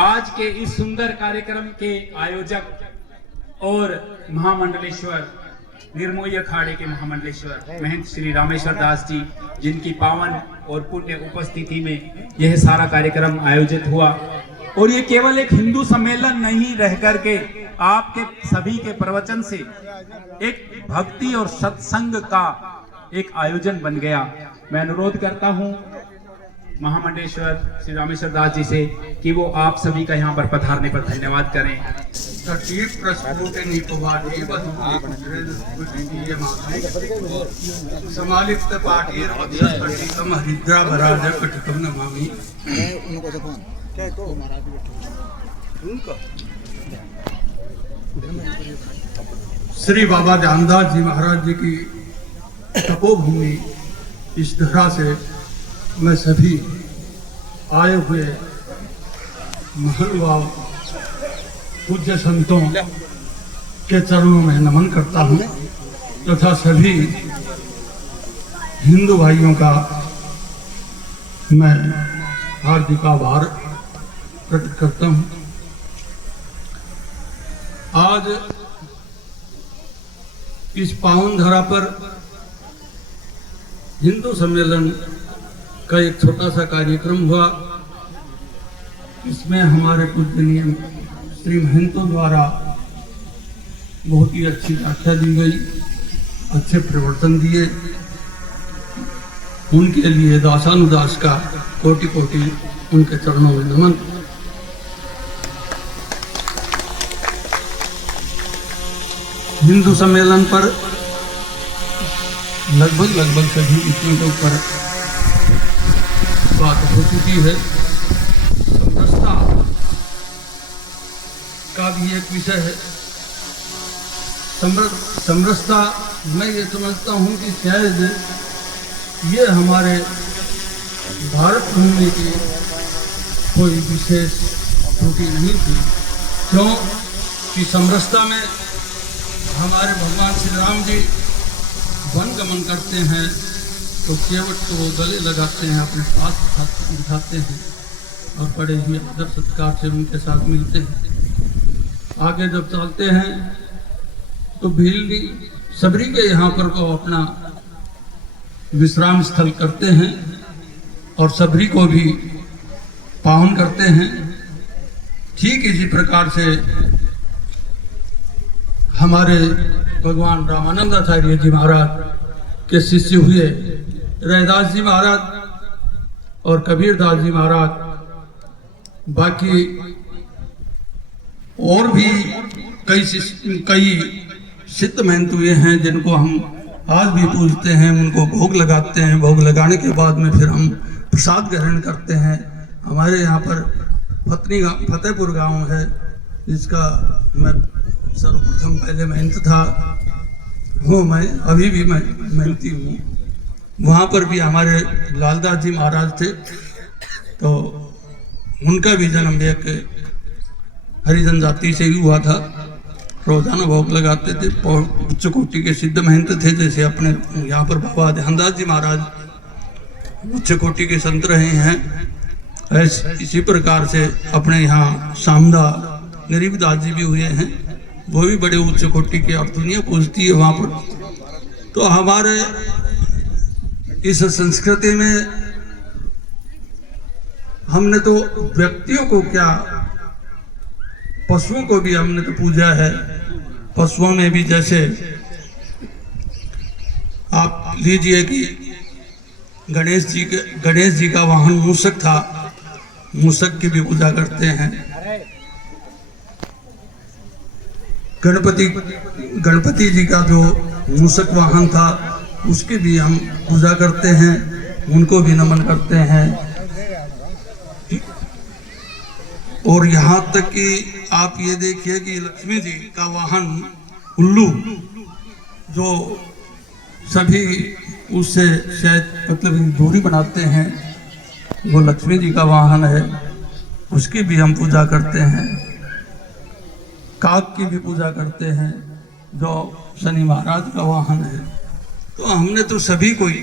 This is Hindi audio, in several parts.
आज के इस सुंदर कार्यक्रम के आयोजक और महामंडलेश्वर निर्मोही अखाड़े के महामंडलेश्वर महंत श्री रामेश्वर दास जी, जिनकी पावन और पुण्य उपस्थिति में यह सारा कार्यक्रम आयोजित हुआ। और ये केवल एक हिंदू सम्मेलन नहीं रह करके आपके सभी के प्रवचन से एक भक्ति और सत्संग का एक आयोजन बन गया। मैं अनुरोध करता हूं महामंडलेश्वर श्री रामेश्वर दास जी से कि वो आप सभी का यहाँ पर पधारने पर धन्यवाद करें। समालिप्त पाठेर अध्यस्तम हरिद्रा भराज कटकम नमामि। श्री बाबा ध्यानदास जी महाराज जी की तपोभूमि इस धरा से मैं सभी आए हुए महानुभाव पूज्य संतों के चरणों में नमन करता हूँ तथा सभी हिंदू भाइयों का मैं हार्दिक आभार प्रकट करता हूँ। आज इस पावन धरा पर हिंदू सम्मेलन का एक छोटा सा कार्यक्रम हुआ। इसमें हमारे पूजनीय श्री महंतों द्वारा बहुत ही अच्छी व्याख्या दी गई, अच्छे प्रवर्तन दिए। उनके लिए दासानुदास का कोटि कोटि उनके चरणों में नमन। हिंदू सम्मेलन पर लगभग सभी विषयों के ऊपर बात हो चुकी है। समरसता का भी एक विषय है। समरसता मैं ये समझता हूँ कि शायद ये हमारे भारत भूमि की कोई विशेष त्रुटि नहीं थी। क्यों कि समरसता में हमारे भगवान श्री राम जी वन गमन करते हैं तो केवट को गले लगाते हैं, अपने पास बिठाते हैं और बड़े ही आदर सत्कार से उनके साथ मिलते हैं। आगे जब चलते हैं तो भीलनी सबरी के यहाँ पर को अपना विश्राम स्थल करते हैं और सबरी को भी पावन करते हैं। ठीक इसी प्रकार से हमारे भगवान रामानंद आचार्य जी महाराज के शिष्य हुए रैदास जी महाराज और कबीर दास जी महाराज, बाकी और भी कई सिद्ध महंत हुए हैं जिनको हम आज भी पूजते हैं, उनको भोग लगाते हैं। भोग लगाने के बाद में फिर हम प्रसाद ग्रहण करते हैं। हमारे यहाँ पर फतेहपुर गांव है, जिसका मैं सर्वप्रथम पहले महंत था, हूँ मैं अभी भी मैं महंती हूँ। वहाँ पर भी हमारे लालदास जी महाराज थे, तो उनका भी जन्म एक हरिजन जाति से ही हुआ था। रोजाना भोग लगाते थे। उच्च कोटि के सिद्ध महंत थे, जैसे अपने यहाँ पर बाबा ध्यानदास जी महाराज उच्च कोटि के संत रहे हैं। ऐसे इसी प्रकार से अपने यहाँ सामदा गरीबदास जी भी हुए हैं, वो भी बड़े उच्च कोटि के और दुनिया पूजती है वहाँ पर। तो हमारे इस संस्कृति में हमने तो व्यक्तियों को क्या, पशुओं को भी हमने तो पूजा है। पशुओं में भी जैसे आप लीजिए कि गणेश जी का वाहन मूषक था, मूषक की भी पूजा करते हैं। गणपति जी का जो मूषक वाहन था उसकी भी हम पूजा करते हैं, उनको भी नमन करते हैं। और यहाँ तक कि आप ये देखिए कि लक्ष्मी जी का वाहन उल्लू, जो सभी उससे शायद मतलब दूरी बनाते हैं, वो लक्ष्मी जी का वाहन है, उसकी भी हम पूजा करते हैं। काग की भी पूजा करते हैं, जो शनि महाराज का वाहन है। तो हमने तो सभी कोई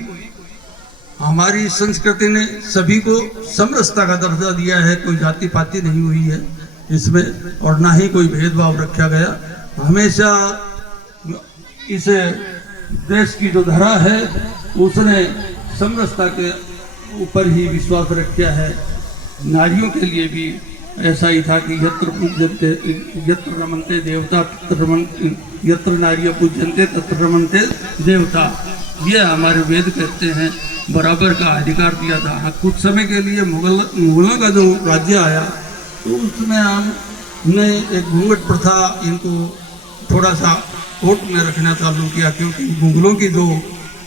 हमारी संस्कृति ने सभी को समरसता का दर्जा दिया है, कोई जाति पाति नहीं हुई है इसमें, और ना ही कोई भेदभाव रखा गया। हमेशा इस देश की जो धरा है उसने समरसता के ऊपर ही विश्वास रखा है। नारियों के लिए भी ऐसा ही था कि यत्र रमन्ते देवता यत्र नारिय पूज्यन्ते तत्र रमन्ते देवता, ये हमारे वेद कहते हैं। बराबर का अधिकार दिया था। हाँ, कुछ समय के लिए मुगलों का जो राज्य आया तो उसमें हमने एक घूंघट प्रथा इनको थोड़ा सा कोर्ट में रखना चालू किया, क्योंकि मुगलों की जो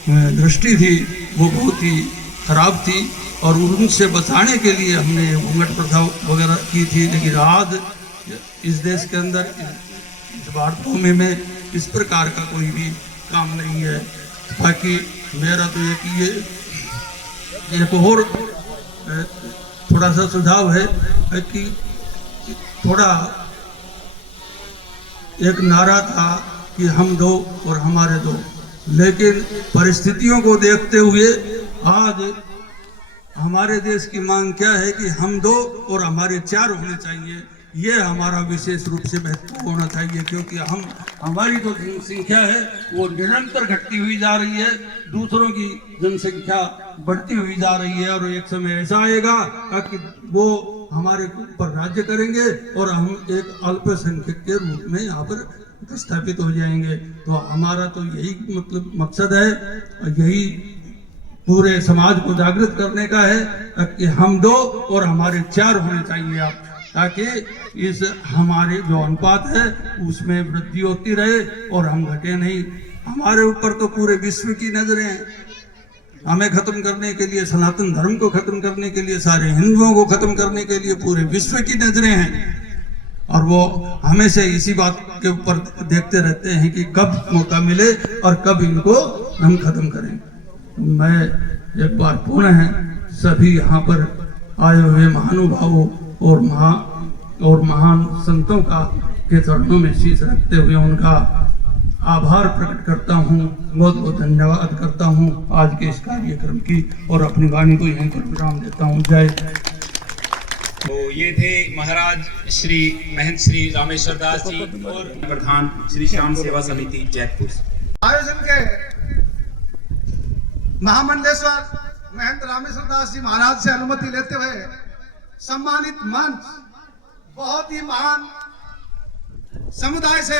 दृष्टि थी वो बहुत ही खराब थी और उनसे बचाने के लिए हमने घूंघट प्रथा वगैरह की थी। लेकिन आज इस देश के अंदर, इस भारत भूमि में इस प्रकार का कोई भी काम नहीं है। बाकी मेरा तो एक और थोड़ा सा सुझाव है कि थोड़ा एक नारा था कि हम दो और हमारे दो, लेकिन परिस्थितियों को देखते हुए आज हमारे देश की मांग क्या है कि हम दो और हमारे चार होने चाहिए। ये हमारा विशेष रूप से महत्व होना चाहिए, क्योंकि हमारी जो जनसंख्या है वो निरंतर घटती हुई जा रही है, दूसरों की जनसंख्या बढ़ती हुई जा रही है, और एक समय ऐसा आएगा कि वो हमारे ऊपर राज्य करेंगे और हम एक अल्पसंख्यक के रूप में यहाँ पर स्थापित हो जाएंगे। तो हमारा तो यही मतलब मकसद है, यही पूरे समाज को जागृत करने का है कि हम दो और हमारे चार होने चाहिए आप, ताकि इस हमारे जो अनुपात है उसमें वृद्धि होती रहे और हम घटे नहीं। हमारे ऊपर तो पूरे विश्व की नजरें हैं, हमें खत्म करने के लिए, सनातन धर्म को खत्म करने के लिए, सारे हिंदुओं को खत्म करने के लिए पूरे विश्व की नजरें हैं, और वो हमेशा इसी बात के ऊपर देखते रहते हैं कि कब मौका मिले और कब इनको हम खत्म करें। मैं एक बार पुनः सभी यहाँ पर आए हुए महानुभावों और महान संतों का के चरणों में शीश रखते हुए उनका आभार प्रकट करता हूँ, बहुत बहुत धन्यवाद करता हूँ आज के इस कार्यक्रम की, और अपनी वाणी को यहीं पर विराम देता हूँ। जय। तो ये थे महाराज श्री महंत श्री रामेश्वर दास जी और प्रधान श्री श्याम सेवा समिति जयपुर। आयोजन के महामंडलेश्वर महंत रामेश्वर दास जी महाराज से अनुमति लेते हुए सम्मानित मंच बहुत ही महान समुदाय से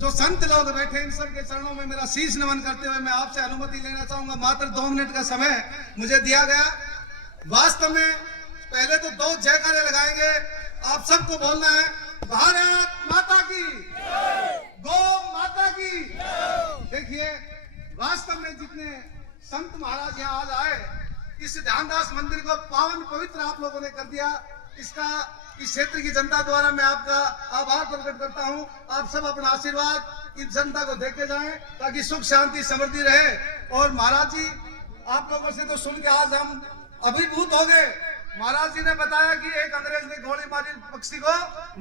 जो संत लोग बैठे, इन सब के चरणों में मेरा शीश नमन करते हुए मैं आपसे अनुमति लेना चाहूंगा। मात्र 2 मिनट का समय मुझे दिया गया। वास्तव में पहले तो 2 जयकारे लगाएंगे, आप सबको बोलना है भारत माता की, गौ माता की। देखिए, वास्तव में जितने संत महाराज यहाँ आज आए, इस ध्यानदास मंदिर को पावन पवित्र आप लोगों ने कर दिया। इसका इस क्षेत्र की जनता द्वारा मैं आपका आभार प्रकट करता हूँ। आप सब अपना आशीर्वाद इस जनता को देते जाएं ताकि सुख शांति समृद्धि रहे। और महाराज जी, आप लोगों से तो सुन के आज हम अभिभूत हो गए। महाराज जी ने बताया कि एक अंग्रेज ने गोली मारी, पक्षी को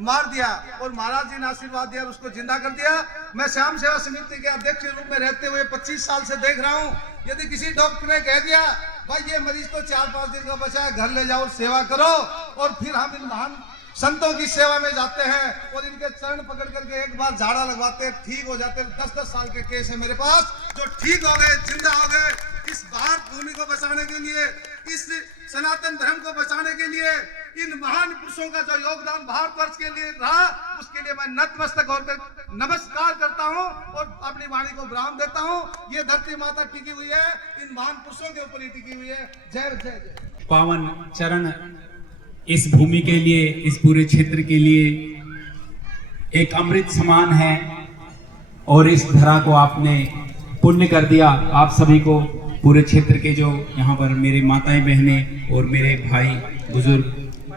मार दिया, और महाराज जी ने आशीर्वाद दिया, उसको जिंदा कर दिया। मैं श्याम सेवा समिति के अध्यक्ष के रूप में रहते हुए 25 साल से देख रहा हूँ, यदि किसी डॉक्टर ने कह दिया भाई ये मरीज तो 4-5 दिन का बचा है, घर ले जाओ सेवा करो, और फिर हम इन महान संतों की सेवा में जाते हैं और इनके चरण पकड़ करके एक बार झाड़ा लगवाते हैं, ठीक हो जाते हैं। 10-10 साल के केस है मेरे पास जो ठीक हो गए, जिंदा हो गए। इस भारत भूमि को बचाने के लिए, इस सनातन धर्म को बचाने के लिए इन महान पुरुषों का जो योगदान भारतवर्ष के लिए रहा, उसके लिए मैं नतमस्तक होकर नमस्कार करता हूं और अपनी वाणी को विराम देता हूं। ये धरती माता टिकी हुई है, इन महान पुरुषों के ऊपर ही टिकी हुई है। जय जय जय। पावन चरण इस भूमि के लिए, इस पूरे क्षेत्र के लिए एक अमृत समान है, और इस धरा को आपने पुण्य कर दिया। आप सभी को, पूरे क्षेत्र के जो यहाँ पर मेरे माताएं बहनें और मेरे भाई बुजुर्ग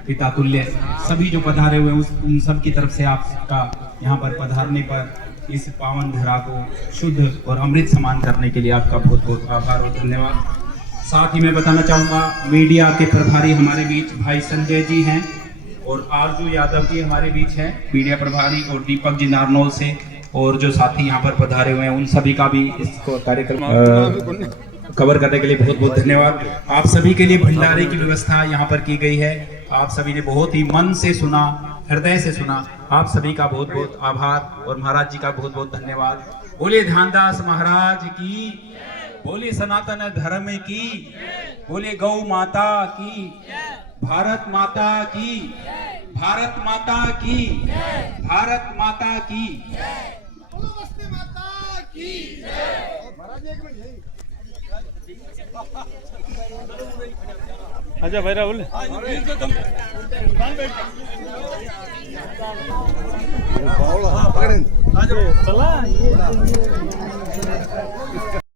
पिता तुल्य सभी जो पधारे हुए उन सब की तरफ से आपका यहाँ पर पधारने पर इस पावन धरा को शुद्ध और अमृत समान करने के लिए आपका बहुत बहुत आभार और धन्यवाद। साथ ही मैं बताना चाहूँगा, मीडिया के प्रभारी हमारे बीच भाई संजय जी हैं और आरजू यादव जी हमारे बीच हैं मीडिया प्रभारी, और दीपक जी नारनौल से, और जो साथी यहाँ पर पधारे हुए हैं उन सभी का भी इस कार्यक्रम कवर करने के लिए बहुत बहुत धन्यवाद। आप सभी के लिए भंडारे की व्यवस्था यहाँ पर की गई है। आप सभी ने बहुत ही मन से सुना, हृदय से सुना। आप सभी का बहुत बहुत आभार और महाराज जी का बहुत बहुत धन्यवाद। बोलिए ध्यानदास महाराज की, बोलिए सनातन धर्म की, बोलिए गौ माता की, भारत माता की, भारत माता की, भारत माता की। अच्छा भैरा बोले चला